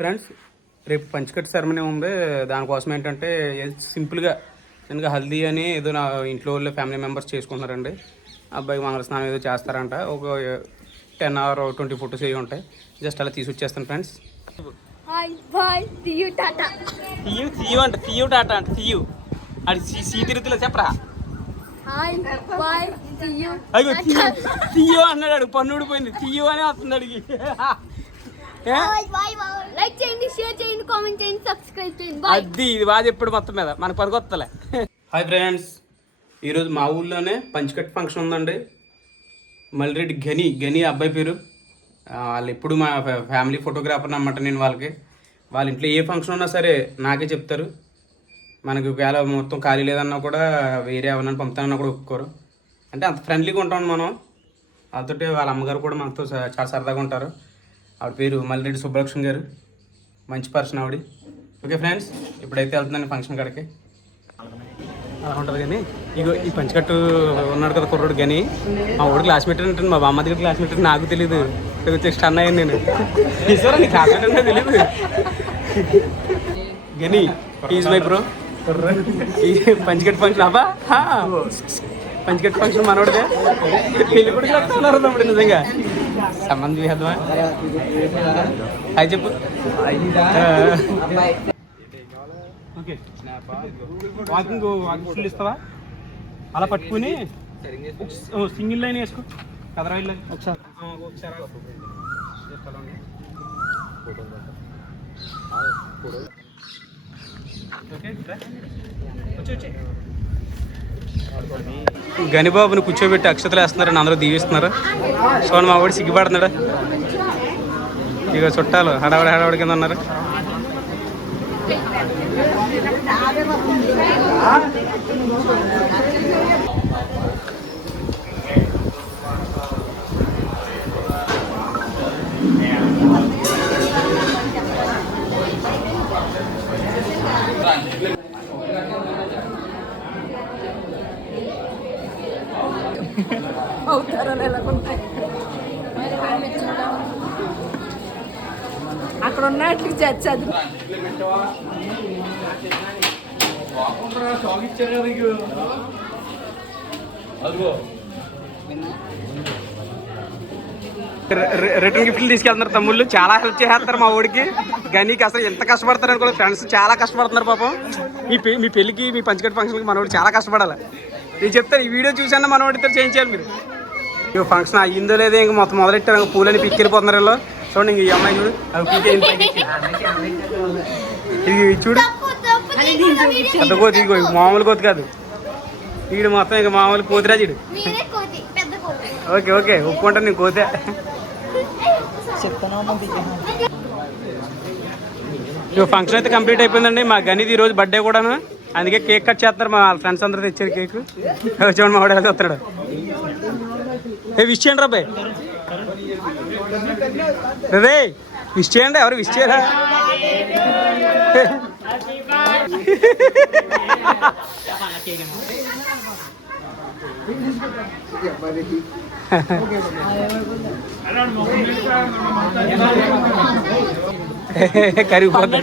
Friends రేపు పంచకట్టు ceremony ఉంది. దానికోసం ఏంటంటే సింపుల్గా చిన్నగా హల్దీ అని ఏదో నా ఇంట్లో వాళ్ళు ఫ్యామిలీ మెంబర్స్ చేసుకుంటున్నారండి. అబ్బాయికి మంగళ స్నానం ఏదో చేస్తారంట. ఒక టెన్ అవర్ ట్వంటీ ఫోటోస్ ఏవి ఉంటాయి. జస్ట్ అలా తీసి వచ్చేస్తాను friends. Hi bye see you tata. తీయు తీయు అంట తీయు టాటా అంట తీయు అది సీ సీ తిరుగుతులే చెప్పరా? అయ్యో తీయు తీయు అన్నాడు పన్ను ఊడిపోయింది తీయు అని వస్తుంది అడిగి. షేర్ చేయండి కామెంట్ చేయండి సబ్స్క్రైబ్ చేయండి. బాయ్ అది ఇది బాగా చెప్పాడు మొత్తం మీద. మనకు పనికొత్తలే హాయ్ ఫ్రెండ్స్ ఈరోజు మా ఊళ్ళోనే పంచకట్ ఫంక్షన్ ఉందండి. మల్రెడ్డి గని గని అబ్బాయి పేరు. వాళ్ళు ఎప్పుడు మా ఫ్యా- ఫ్యామిలీ ఫోటోగ్రాఫర్ అన్నమాట నేను వాళ్ళకి. వాళ్ళ ఇంట్లో ఏ ఫంక్షన్ ఉన్నా సరే నాకే చెప్తారు. మనకి ఒకవేళ మొత్తం ఖాళీ లేదన్నా కూడా వేరే ఎవరన్నా పంపుతానన్నా కూడా ఒప్పుకోరు. అంటే అంత ఫ్రెండ్లీగా ఉంటాం మనం. వాళ్ళతోటి వాళ్ళ అమ్మగారు కూడా మనతో స- చాలా సరదాగా ఉంటారు. ఆవిడ పేరు మల్రెడ్డి సుబ్బలక్ష్మి గారు. మంచి పర్సన్ ఆవిడ. ఓకే ఫ్రెండ్స్ ఇప్పుడైతే వెళ్తుందండి ఫంక్షన్ కాడికి. అలా ఉంటుంది కానీ ఇగో ఈ పంచకట్టు ఉన్నాడు కదా కుర్రోడు కానీ మా ఊడు క్లాస్మేట్ ఉంటుంది మా బామ్మ దగ్గర క్లాస్మేట్ అంటే నాకు తెలియదు వచ్చి స్టన్ అయ్యాను నేను. ఈశ్వరా నీ క్లాస్మేట్ అంటే తెలియదు గని ఈజ్ మై బ్రో ఈ పంచకట్టు ఫంక్షన్ అబ్బా హా. పంచకట్టు ఫంక్షన్ మనోడిదే. పెళ్ళి కూడా చెప్తున్నారు తమ్ముడు నిజంగా. సంబంధం చేద్దామా హాయ్ చెప్పు. ఓకే. వాకింగ్ వాకింగ్ ఫుల్ ఇస్తావా? అలా పట్టుకుని సింగిల్ లైన్ వేసుకో. కదరా ఇల్లు ఒకసారి. ఒకసారి. ఓకే. వచ్చి, వచ్చి. గనిబాబుని కూర్చోబెట్టి అక్షతలు వేస్తున్నారని అందరూ దీవిస్తున్నారు? సోన మా వాడు సిగ్గుపడుతున్నాడు? ఇక చుట్టాలు హడావడి హడావడి కింద ఉన్నారు. అక్కడ ఉన్నట్లు చదువు రిటర్న్ గిఫ్ట్లు తీసుకెళ్తున్నారు తమ్ముళ్ళు. చాలా హెల్ప్ చేస్తారు మా ఊడికి గనీకి అసలు ఎంత కష్టపడతారు అనుకోలేదు ఫ్రెండ్స్ చాలా కష్టపడుతున్నారు పాపం. మీ పె- మీ పెళ్ళికి మీ పంచకట్ ఫంక్షన్కి మనోడు చాలా కష్టపడాలి. నేను చెప్తాను ఈ వీడియో చూసాను మనోడితో చేయించాలి మీరు? ఇక ఫంక్షన్ అయ్యిందో లేదో ఇంక మొత్తం మొదలెట్టారు ఇంక పూలని పిక్కెళ్ళిపోతున్నారు వీళ్ళు చూడండి ఇంక ఈ అమ్మాయి చూడు అవి ఇది చూడు. పెద్ద కోతి ఇగో మామూలు కోతి కాదు. వీడు మొత్తం ఇక మామూలు కోతిరాజుడు మీరే కోతి పెద్ద కోతి. ఓకే ఓకే ఒప్పుకుంటాను నేను కోతే. ఫంక్షన్ అయితే కంప్లీట్ అయిపోయిందండి. మా గనిది ఈరోజు బర్త్డే కూడాను? అందుకే కేక్ కట్ చేస్తారు మా ఫ్రెండ్స్ అందరూ తెచ్చారు కేక్. చూడండి మా వాడు వస్తాడు ఏ విష్ చేయండి రాబాయ్ రే విష్ చేయండి ఎవరు విష్ చేయరా? కరిగిపోతుంది